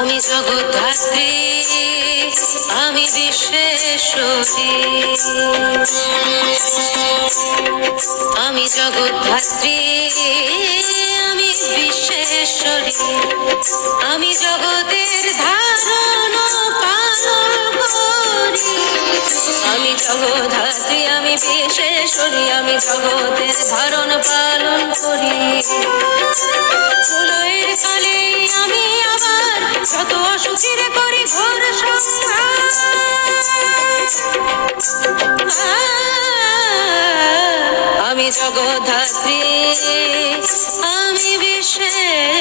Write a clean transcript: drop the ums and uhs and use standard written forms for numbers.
আমি জগদ্ধাত্রী, আমি বিশ্বেশ্বরী। আমি জগদ্ধাত্রী, আমি বিশ্বেশ্বরী। আমি জগতের ধারণ পালন করি। আমি জগদ্ধাত্রী, আমি বিশ্বেশ্বরী। আমি জগতের ধারণ পালন করি। প্রলয়ের কালে আমি আবার যত অসুখীর করি ঘোর সংহার। আমি জগদ্ধাত্রী, আমি বিশ্বেশ্বরী।